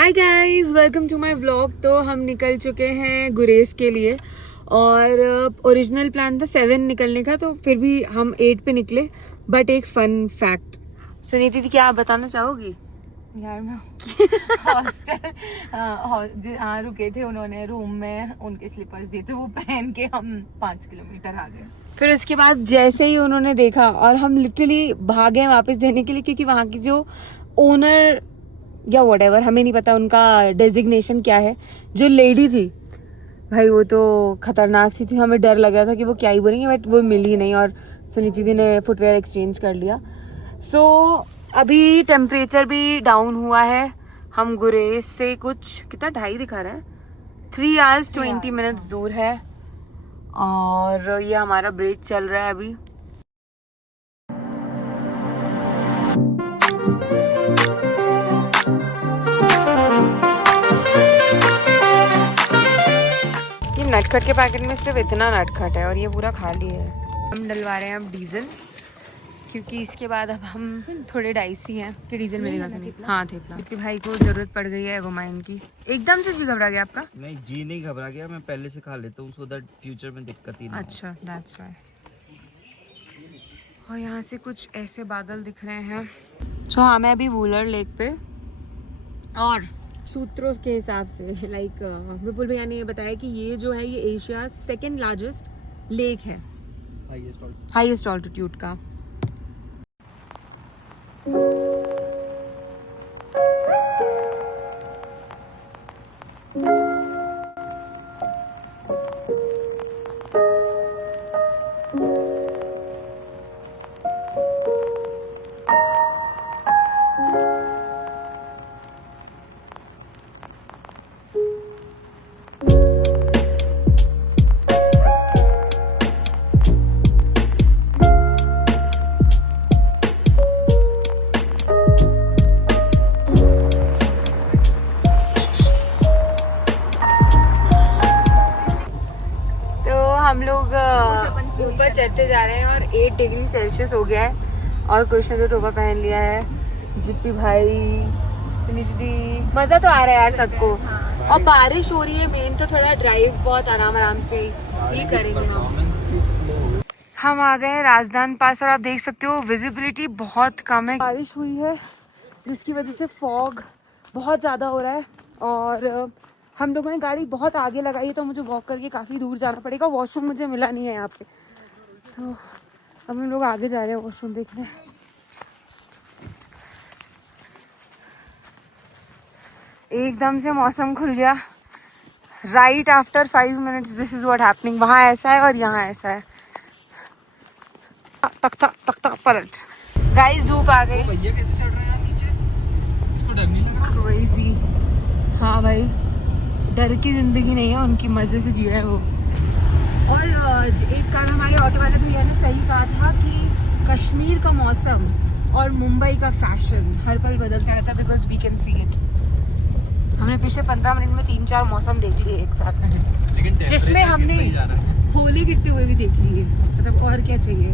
Hi guys, welcome to my vlog. तो हम निकल चुके हैं गुरेज के लिए और ओरिजिनल प्लान था 7 निकलने का, तो फिर भी हम 8 पे निकले। बट एक फन फैक्ट सुनीति थी, क्या आप बताना चाहोगी? यार मैं हॉस्टल हाँ रुके थे, उन्होंने रूम में उनके स्लीपर्स दिए थे, वो पहन के हम 5 किलोमीटर आ गए। फिर उसके बाद जैसे ही उन्होंने देखा और हम लिटरली भागे वापस देने के लिए, क्योंकि वहाँ की जो ओनर या व्हाटएवर, हमें नहीं पता उनका डेजिग्नेशन क्या है, जो लेडी थी भाई वो तो खतरनाक सी थी। हमें डर लग रहा था कि वो क्या ही बोलेंगे, बट वो मिली नहीं और सुनीति दी ने फुटवेयर एक्सचेंज कर लिया। सो अभी टेम्परेचर भी डाउन हुआ है। हम गुरेज से कुछ कितना 2.5 दिखा रहा है, 3 hours 20 minutes दूर है और ये हमारा ब्रेक चल रहा है अभी। ये नटखट के पैकेट में सिर्फ इतना नटखट है और ये पूरा खाली है। हम डलवा रहे हैं अब डीजल, क्योंकि इसके बाद अब हम थोड़े डाइसी हैं कि डीजल मिलेगा कि नहीं। हाँ थेपला, क्योंकि भाई को जरूरत पड़ गई है एगोमाइन की। एकदम से जी घबरा गया आपका? नहीं जी नहीं घबरा गया, मैं पहले से खा लेता हूँ, सो दैट फ्यूचर में दिक्कत ही नहीं। अच्छा, दैट्स व्हाई। और यहाँ से कुछ ऐसे बादल दिख रहे हैं। सो हाँ, मैं अभी वूलर लेक पे, और सूत्रों के हिसाब से लाइक विपुल भैया ने ये बताया कि ये जो है ये एशिया 2nd लार्जेस्ट लेक है, हाईएस्ट ऑल्टीट्यूड का। हम लोग ऊपर चढ़ते जा रहे हैं और 8 डिग्री सेल्सियस हो गया है और कृष्ण ने टोपा पहन लिया है। जिप्पी भाई, सुनीति दी, मजा तो आ रहा है यार सबको। और बारिश हो रही है, मेन तो थोड़ा ड्राइव बहुत आराम आराम से ही करेंगे हम आ गए हैं राजधान पास और आप देख सकते हो विजिबिलिटी बहुत कम है। बारिश हुई है जिसकी वजह से फॉग बहुत ज़्यादा हो रहा है और हम लोगों ने गाड़ी बहुत आगे लगाई है, तो मुझे वॉक करके काफ़ी दूर जाना पड़ेगा। वॉशरूम मुझे मिला नहीं है यहाँ पे, तो अब हम लोग आगे जा रहे हैं वॉशरूम देखने। एकदम से मौसम खुल गया right after 5 minutes। This is what happening. वहाँ ऐसा है और यहाँ ऐसा है। तख्ता तख्ता पलट। गाइस धूप आ गई। भैया कैसे चढ़ रहे हैं नीचे? इसको डर नहीं लग रहा? क्रेजी। हाँ भाई, डर की जिंदगी नहीं है उनकी, मजे से जी रहे हैं वो। और एक कल हमारे ऑटो वाले भैया ने सही कहा था कि कश्मीर का मौसम और मुंबई का फैशन हर पल बदलता रहता है, because we can see it. हमने पिछले 15 मिनट में 3-4 मौसम देख लिए एक साथ में, लेकिन जिसमें हमने होली गिरते हुए भी देख लिए। मतलब और क्या चाहिए?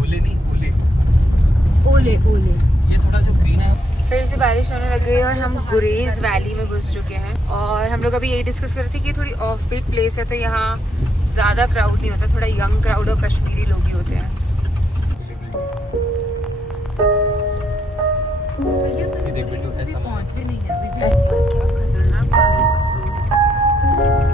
ओले नहीं, ओले ओले ओले। ये थोड़ा जो ग्रीन है। फिर से बारिश होने लग गई और हम गुरेज वैली में घुस चुके हैं। और हम लोग अभी यही डिस्कस कर रहे थे कि थोड़ी ऑफ बीट प्लेस है, तो यहाँ ज़्यादा क्राउड नहीं होता, थोड़ा यंग क्राउड और कश्मीरी लोग ही होते हैं। पहुंचे नहीं है अभी क्या खतरनाक पानी का फ्लो है।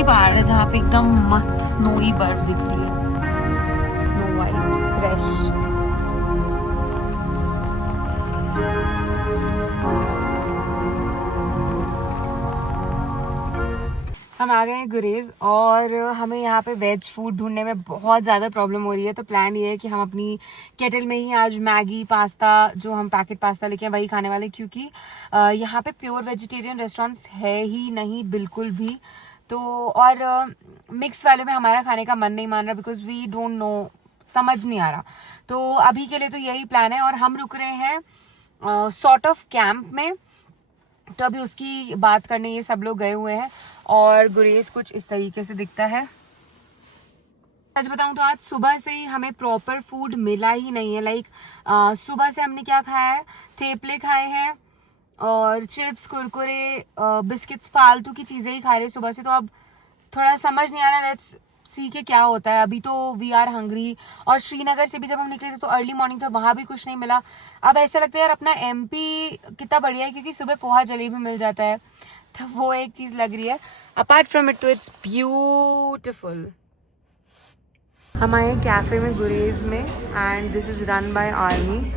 पहाड़ है जहाँ पे एकदम मस्त स्नोई बर्फ दिख रही है, स्नो वाइट फ्रेश। हम आ गए हैं गुरेज और हमें यहाँ पे वेज फूड ढूंढने में बहुत ज़्यादा प्रॉब्लम हो रही है। तो प्लान ये है कि हम अपनी केटल में ही आज मैगी पास्ता, जो हम पैकेट पास्ता लेके हैं वही खाने वाले, क्योंकि यहाँ पे प्योर वेजिटेरियन रेस्टोरेंट्स है ही नहीं बिल्कुल भी। तो और मिक्स वाले में हमारा खाने का मन नहीं मान रहा, बिकॉज वी डोंट नो, समझ नहीं आ रहा। तो अभी के लिए तो यही प्लान है और हम रुक रहे हैं सॉर्ट ऑफ कैंप में। तो अभी उसकी बात करने ये सब लोग गए हुए हैं और गुरेज कुछ इस तरीके से दिखता है। सच बताऊं तो आज सुबह से ही हमें प्रॉपर फूड मिला ही नहीं है। लाइक सुबह से हमने क्या खाया है, थेपले खाए हैं और चिप्स, कुरकुरे, बिस्किट्स, फालतू की चीजें ही खा रहे सुबह से। तो अब थोड़ा समझ नहीं आ रहा, लेट्स सी के क्या होता है। अभी तो वी आर हंग्री। और श्रीनगर से भी जब हम निकले थे तो अर्ली मॉर्निंग था, वहां भी कुछ नहीं मिला। अब ऐसा लगता है यार अपना एमपी कितना बढ़िया है, क्योंकि सुबह पोहा जलेबी मिल जाता है, तो वो एक चीज लग रही है। अपार्ट फ्रॉम इट तो इट्स ब्यूटिफुल। हम आए हैं कैफे में गुरेज में and this is run by army.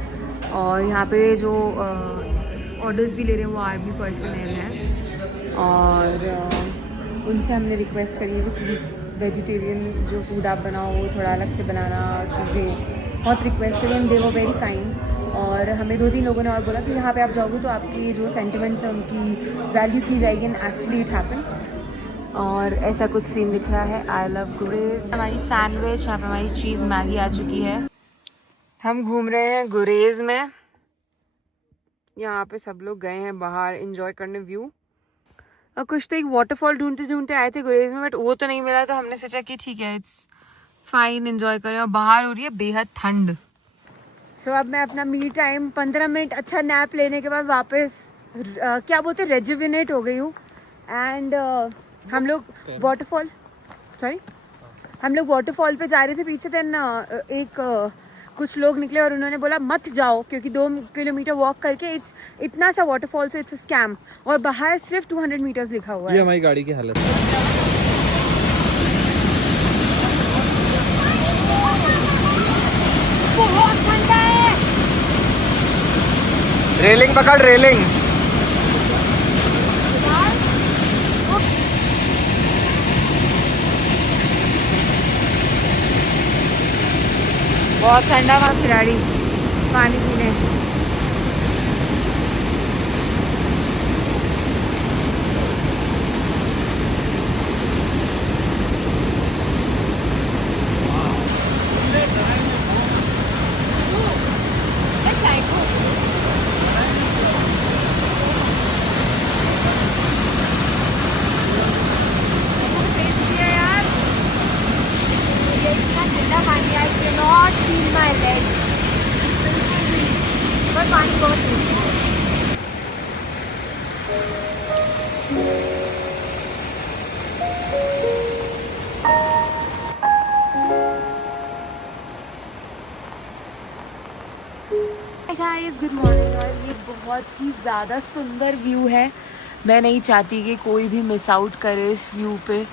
और यहाँ पे जो ऑर्डर्स भी ले रहे हैं वो आर्मी पर्सनल हैं और उनसे हमने रिक्वेस्ट करी है कि प्लीज़ वेजिटेरियन जो फूड आप बनाओ वो थोड़ा अलग से बनाना, चीज़ें बहुत रिक्वेस्ट करी and they were very kind. और हमें 2-3 लोगों ने और बोला कि यहाँ पे आप जाओगे तो आपकी जो सेंटिमेंट्स हैं उनकी वैल्यू की जाएगी एंड एक्चुअली इट हैपन। और ऐसा कुछ सीन दिख रहा है। आई लव गुरेज। हमारी सैंडविच, यहाँ पे हमारी चीज़ मैगी आ चुकी है। हम घूम रहे हैं गुरेज में। यहाँ पे सब लोग गए हैं बाहर एंजॉय करने व्यू। और कुछ तो एक वाटरफॉल ढूंढते ढूंढते आए थे गुरेज में, बट वो तो नहीं मिला। तो हमने सोचा कि ठीक है, इट्स फाइन, एंजॉय करें। और बाहर हो रही है बेहद ठंड। सो अब मैं अपना मी टाइम 15 मिनट अच्छा नैप लेने के बाद वापस क्या बोलते रेजुविनेट हो गई हूँ। एंड हम लोग वाटरफॉल पे जा रहे थे पीछे। देन कुछ लोग निकले और उन्होंने बोला मत जाओ, क्योंकि 2 किलोमीटर वॉक करके इतना सा वाटरफॉल, से इट्स स्कैम। और बाहर सिर्फ 200 मीटर्स लिखा हुआ है। ये हमारी गाड़ी की हालत है। बहुत ठंडा है। रेलिंग पकड़, रेलिंग। बहुत ठंडा वहाँ खिलाड़ी पानी पीने। पानी बहुत गाइस, गुड मॉर्निंग। और ये बहुत ही ज़्यादा सुंदर व्यू है। मैं नहीं चाहती कि कोई भी मिस आउट करे इस व्यू पे।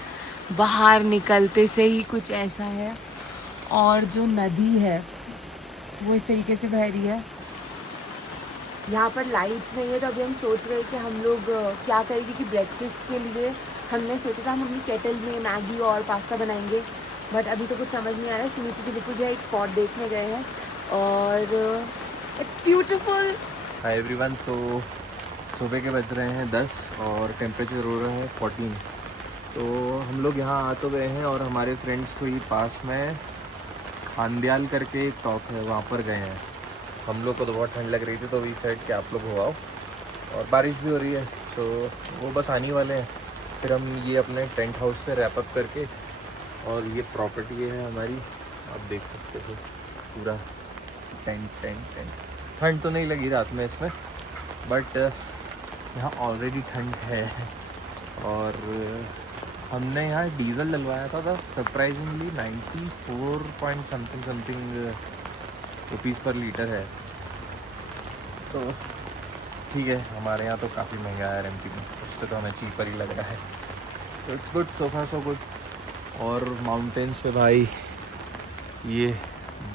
बाहर निकलते से ही कुछ ऐसा है। और जो नदी है वो इस तरीके से बह रही है। यहाँ पर लाइट नहीं है, तो अभी हम सोच रहे हैं कि हम लोग क्या करेंगे कि ब्रेकफास्ट के लिए हमने सोचा था हम अपनी केटल में मैगी और पास्ता बनाएंगे, बट अभी तो कुछ समझ नहीं आ रहा है। सुनीति की बिल्कुल एक स्पॉट देखने गए हैं और इट्स ब्यूटीफुल। हाय एवरीवन, तो सुबह के बज रहे हैं 10 और टेम्परेचर हो रहा है 14। तो हम लोग यहाँ आ तो गए हैं और हमारे फ्रेंड्स को ही पास में खानदयाल करके एक टॉप है, वहाँ पर गए हैं। हम लोग को तो बहुत ठंड लग रही थी, तो इस साइड के आप लोग हो आओ। और बारिश भी हो रही है, तो वो बस आने वाले हैं। फिर हम ये अपने टेंट हाउस से रैप अप करके, और ये प्रॉपर्टी है हमारी, आप देख सकते हो पूरा टेंट। ठंड तो नहीं लगी रात में इसमें, बट यहाँ ऑलरेडी ठंड है। और हमने यहाँ डीजल डलवाया था सरप्राइजिंगली 94 पॉइंट समथिंग रुपीज़ पर लीटर है। तो ठीक है, हमारे यहाँ तो काफ़ी महंगा है एमपी में, उससे तो हमें चीपर ही लग रहा है। तो it's good, so far so good. और माउंटेन्स पे भाई ये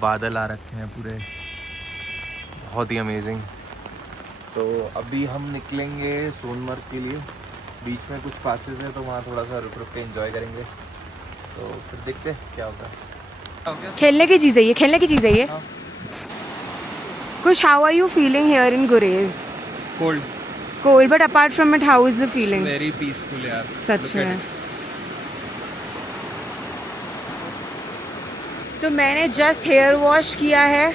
बादल आ रखे हैं पूरे, बहुत ही अमेजिंग। तो अभी हम निकलेंगे सोनमर्ग के लिए। बीच में कुछ पासेस है तो वहाँ थोड़ा सा रुक रुक के एंजॉय करेंगे। तो फिर देखते हैं क्या होता है। खेलने की चीज़ है ये, खेलने की चीज़ है ये। हाँ। कुछ how are you feeling here in Gurez? Cold, cold, but apart from it how is the feeling? Very peaceful यार, सच में। तो मैंने जस्ट हेयर वॉश किया है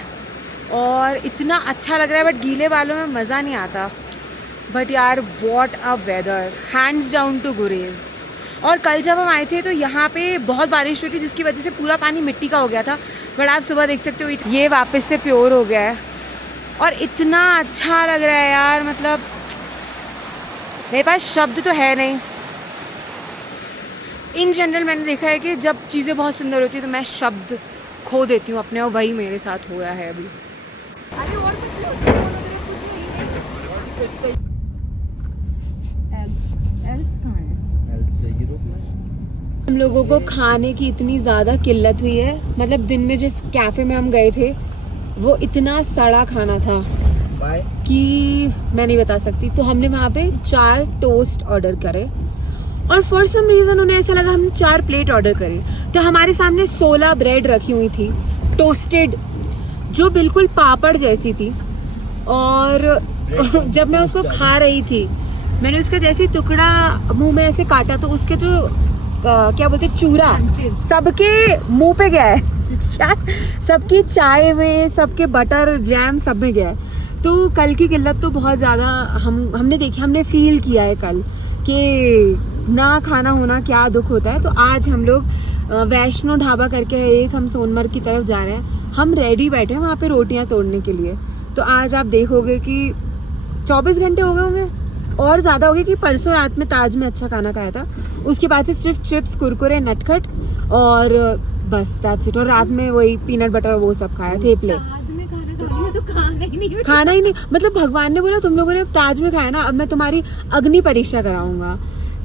और इतना अच्छा लग रहा है, बट गीले बालों में मज़ा नहीं आता। बट यार what a weather, hands down to Gurez. और कल जब हम आए थे तो यहाँ पे बहुत बारिश हुई थी, जिसकी वजह से पूरा पानी मिट्टी का हो गया था। बट आप सुबह देख सकते हो ये वापस से प्योर हो गया है और इतना अच्छा लग रहा है यार। मतलब मेरे पास शब्द तो है नहीं। इन जनरल मैंने देखा है कि जब चीज़ें बहुत सुंदर होती है तो मैं शब्द खो देती हूँ अपने, और वही मेरे साथ हो रहा है अभी। अरे और कुछ नहीं होता, एल्प्स कहाँ है? हम लोगों को खाने की इतनी ज़्यादा किल्लत हुई है। मतलब दिन में जिस कैफ़े में हम गए थे वो इतना सड़ा खाना था कि मैं नहीं बता सकती। तो हमने वहाँ पे 4 टोस्ट ऑर्डर करे और फॉर सम रीज़न उन्हें ऐसा लगा हमने 4 प्लेट ऑर्डर करी। तो हमारे सामने 16 ब्रेड रखी हुई थी टोस्टेड, जो बिल्कुल पापड़ जैसी थी। और जब मैं उसको खा रही थी, मैंने उसका जैसे टुकड़ा मुंह में ऐसे काटा तो उसके जो क्या बोलते चूरा सबके मुंह पे गया है सबकी चाय में, सबके बटर जैम सब में गया है। तो कल की किल्लत तो बहुत ज़्यादा हमने देखी, हमने फील किया है कल कि ना खाना होना क्या दुख होता है। तो आज हम लोग वैष्णो ढाबा करके है एक, हम सोनमर्ग की तरफ जा रहे हैं। हम रेडी बैठे हैं वहाँ पे रोटियाँ तोड़ने के लिए। तो आज आप देखोगे कि 24 घंटे हो गए होंगे और ज़्यादा हो गए कि परसों रात में ताज में अच्छा खाना खाया था। उसके बाद से सिर्फ चिप्स, कुरकुरे, नटखट और बस दैट्स इट। और रात में वही पीनट बटर वो सब खाया, थेपले। ताज में खाना खा लिया तो खाना ही नहीं, मतलब भगवान ने बोला तुम लोगों ने ताज में खाया ना, अब मैं तुम्हारी अग्नि परीक्षा कराऊंगा।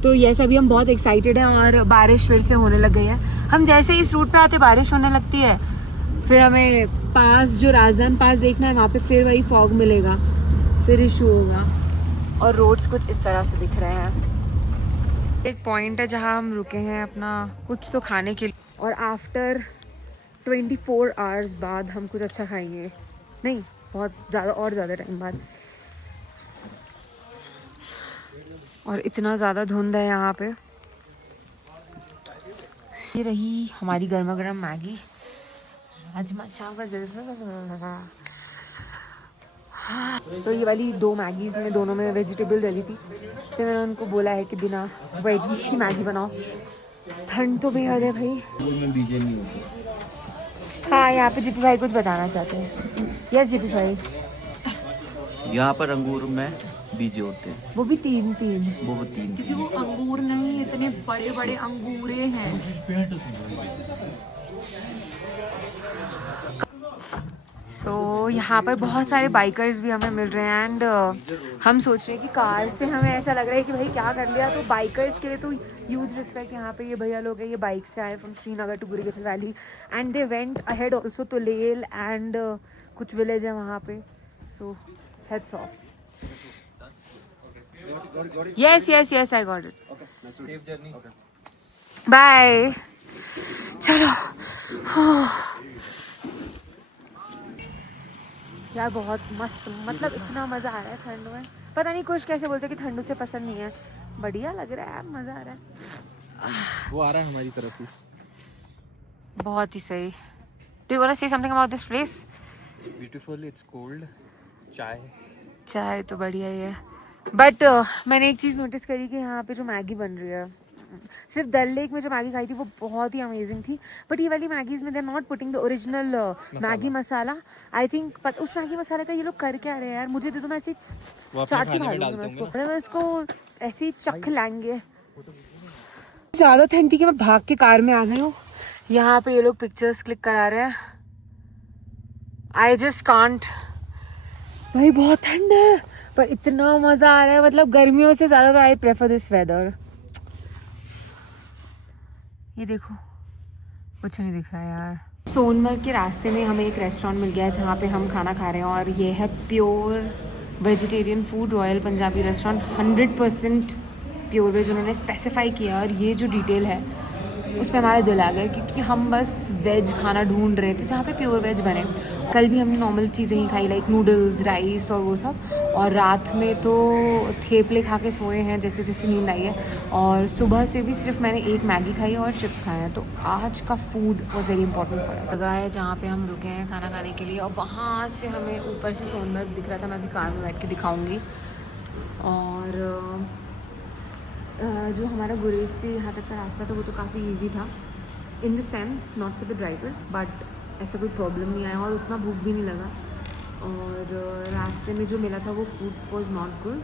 तो ये सभी हम बहुत एक्साइटेड हैं और बारिश फिर से होने लग गई है। हम जैसे इस रूट पे आते बारिश होने लगती है, फिर हमें पास जो राजधान पास देखना है वहाँ पे फिर वही फॉग मिलेगा, फिर इशू होगा। और रोड्स कुछ इस तरह से दिख रहे हैं। एक पॉइंट है जहाँ हम रुके हैं अपना कुछ तो खाने के लिए, और आफ्टर 24 आवर्स बाद हम कुछ अच्छा खाएंगे। नहीं, बहुत ज़्यादा और ज़्यादा टाइम बाद। और इतना ज़्यादा धुंध है यहाँ पे। ये रही हमारी गर्मा गर्म मैगी, राजमा चावल। सो ये वाली 2 मैगीज़ में दोनों में वेजिटेबल डली थी, तो मैंने उनको बोला है कि बिना वेजीज की मैगी बनाओ। ठंड तो बेहद है भाई। हाँ, यहाँ पे जीपी भाई कुछ बताना चाहते हैं। यस जीपी भाई। यहाँ पर अंगूर में बीजे होते हैं, वो भी 3 वो 3। क्योंकि वो अंगूर नहीं, इतने बड़े बड़े अंगूरे हैं। सो यहाँ पर बहुत सारे बाइकर्स भी हमें मिल रहे हैं एंड हम सोच रहे हैं कि कार से हमें ऐसा लग रहा है कि भाई क्या कर लिया। तो बाइकर्स के लिए तो ह्यूज रिस्पेक्ट। यहाँ पे ये भैया लोग हैं, ये बाइक से आए from Srinagar to Gurugram valley and they went ahead also to Leh and कुछ विलेज है वहाँ पे। So heads off. Yes yes yes, I got it. Bye. चलो यार, बहुत मस्त, मतलब इतना मज़ा आ रहा है ठंड में। पता नहीं कुछ कैसे बोलते कि ठंड से पसंद नहीं है, बढ़िया लग रहा है यार, मज़ा आ रहा है। वो आ रहा है हमारी तरफ ही। बहुत ही सही। Do you want to say something about this place? Beautiful, it's cold. चाय तो बढ़िया ही है, बट मैंने एक चीज़ नोटिस करी कि यहाँ पे जो मैगी बन रही है, सिर्फ डल लेक में जो मैगी खाई थी वो बहुत ही अमेजिंग थी, बट ये वाली मैगीज में they are not putting the original Maggi masala. I think उस मैगी मसाले का ये लोग कर क्या रहे हैं यार। मुझे दे दो, मैं ऐसे चाट के खा लूंगी। मैं इसको ऐसे ही चख लेंगे। ज़्यादा ठंड थी कि मैं भाग के कार में आ गई हूँ। यहाँ पे ये लोग पिक्चर्स क्लिक करा रहे हैं। आई जस्ट कांट भाई, बहुत ठंड है पर इतना मज़ा आ रहा है। मतलब गर्मियों से ज़्यादा तो आई प्रेफर दिस वेदर। ये देखो, कुछ नहीं दिख रहा यार। सोनमर्ग के रास्ते में हमें एक रेस्टोरेंट मिल गया है जहाँ पे हम खाना खा रहे हैं, और ये है pure vegetarian food, royal Punjabi restaurant. 100% pure veg उन्होंने स्पेसिफाई किया और ये जो डिटेल है उस पर हमारा दिल आ गया, क्योंकि हम बस वेज खाना ढूंढ रहे थे जहाँ पे प्योर वेज बने। कल भी हमने नॉर्मल चीज़ें ही खाई, लाइक नूडल्स, राइस और वो सब, और रात में तो थेपले खा के सोए हैं जैसे जैसे नींद आई है, और सुबह से भी सिर्फ मैंने एक मैगी खाई और चिप्स खाए हैं। तो आज का food was very important for us. जगह है जहाँ पे हम रुके हैं खाना खाने के लिए, और वहाँ से हमें ऊपर से सोनमर्ग दिख रहा था। मैं अभी कार में बैठ के दिखाऊँगी। और जो हमारा गुरेज से यहाँ तक का रास्ता था वो तो काफ़ी इजी था, in the sense not for the drivers, but ऐसा कोई प्रॉब्लम नहीं आया और उतना भूख भी नहीं लगा। और रास्ते में जो मिला था वो food was not good,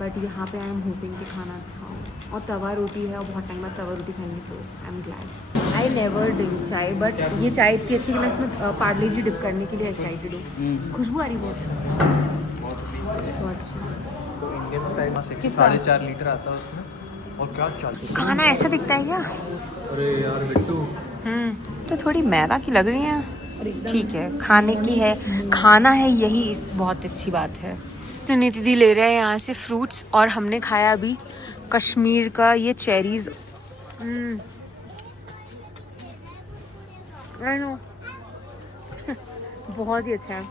but यहाँ पे आई एम होपिंग कि खाना अच्छा हो। और तवा रोटी है और बहुत टाइम बाद तवा रोटी खाएंगे, तो I am glad. I never drink चाय, बट ये चाय इतनी अच्छी कि मैं इसमें पार्ले जी डिप करने के लिए एक्साइटेड हूँ। खुशबू आ रही बहुत अच्छा। तो इंडियन स्टाइल 4.5 लीटर आता है उसमें, और क्या 400। खाना ऐसा दिखता है क्या? अरे यार बिट्टू, तो थोड़ी मैदा की लग रही है। ठीक है, खाने की है, खाना है, यही इस बहुत अच्छी बात है। सुनी दीदी ले रहे हैं यहाँ से फ्रूट्स, और हमने खाया अभी कश्मीर का ये चेरीज। आई नो बहुत ही अच्छा है।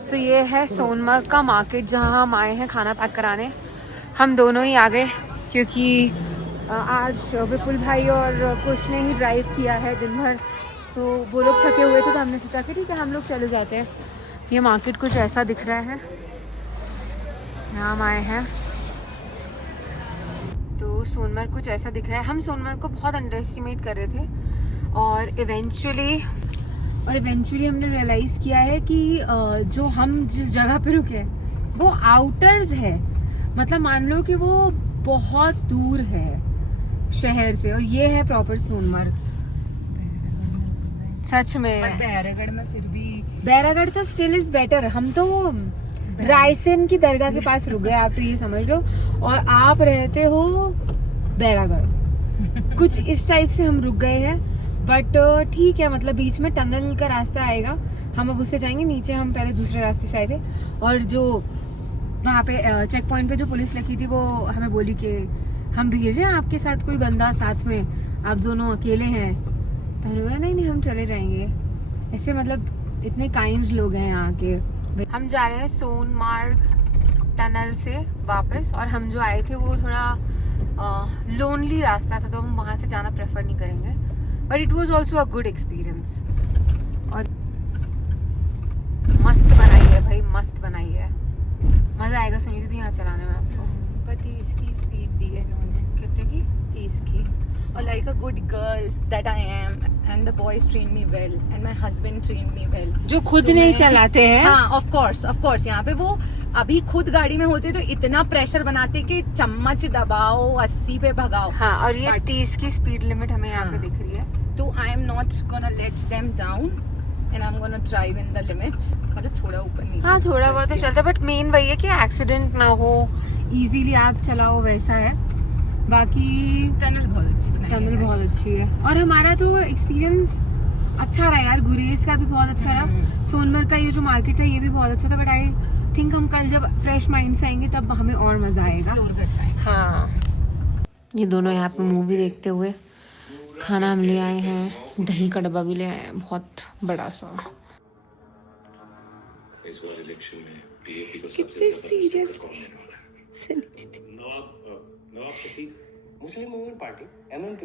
सो ये है सोनमर्ग का मार्केट जहाँ हम आए हैं खाना पैक कराने। हम दोनों ही आ गए क्योंकि आज विपुल भाई और कुछ ने ही ड्राइव किया है दिन भर, तो वो लोग थके हुए थे, तो हमने सोचा कि ठीक है हम लोग चले जाते हैं। ये मार्केट कुछ ऐसा दिख रहा है, यहाँ हम आए हैं। तो सोनमर्ग कुछ ऐसा दिख रहा है। हम सोनमर्ग को बहुत अंडर एस्टिमेट कर रहे थे, और इवेंचुअली हमने रियलाइज़ किया है कि जो हम जिस जगह पे रुके हैं वो आउटर्स है, मतलब मान लो कि वो बहुत दूर है शहर से, और ये है प्रॉपर सोनमर्ग। सच में बैरागढ़ में फिर भी, बैरागढ़ तो स्टिल इज बेटर। हम तो वो रायसेन की दरगाह के पास रुक गए, आप तो ये समझ लो, और आप रहते हो बैरागढ़। कुछ इस टाइप से हम रुक गए हैं, बट ठीक है, मतलब बीच में टनल का रास्ता आएगा, हम अब उससे जाएंगे। नीचे हम पहले दूसरे रास्ते से आए थे, और जो वहाँ पे चेक पॉइंट पे जो पुलिस लगी थी वो हमें बोली कि हम भेजें आपके साथ कोई बंदा साथ में, आप दोनों अकेले हैं। तो हमने बोला नहीं हम चले जाएंगे। ऐसे मतलब इतने काइंड लोग हैं यहाँ के। हम जा रहे हैं सोनमार्ग टनल से वापस, और हम जो आए थे वो थोड़ा लोनली रास्ता था, तो हम वहाँ से जाना प्रेफर नहीं करेंगे, but it was also a good experience. और मस्त बनाई है भाई, मस्त बनाई है, मज़ा आएगा सुनी थी यहाँ चलाने में आपको। पर 30 की स्पीड दी है इन्होंने। कितने की? 30 की। और like a good girl that I am, and the boys train me well and my husband train me well. जो खुद नहीं चलाते हैं। हाँ ऑफ कोर्स यहाँ पे वो अभी खुद गाड़ी में होते तो इतना प्रेशर बनाते कि चम्मच दबाओ 80 पे भगाओ। हाँ, और ये 30 की स्पीड लिमिट हमें यहाँ पे दिख रही है। तो I am not gonna let them down and I am gonna drive in the limits. मतलब थोड़ा ऊपर नीचे, हाँ थोड़ा बहुत तो चलता है, बट मेन वही है कि एक्सीडेंट ना हो, इजीली आप चलाओ, वैसा है। बाकी टनल बहुत अच्छी है, और हमारा तो एक्सपीरियंस अच्छा रहा यार। गुरेज का भी बहुत अच्छा रहा, सोनमर्ग का ये जो मार्केट था ये भी बहुत अच्छा था, बट आई थिंक हम कल जब फ्रेश माइंड से आएंगे तब हमें और मजा आएगा। हाँ, ये दोनों यहाँ पे मूवी देखते हुए खाना हम ले आए हैं, दही का डब्बा भी ले आए हैं, बहुत बड़ा सा। इस बार इलेक्शन में बीजेपी को सबसे जबरदस्त कौन लेने वाला है? नवाब शफीक, मुस्लिम मूवमेंट पार्टी MMP।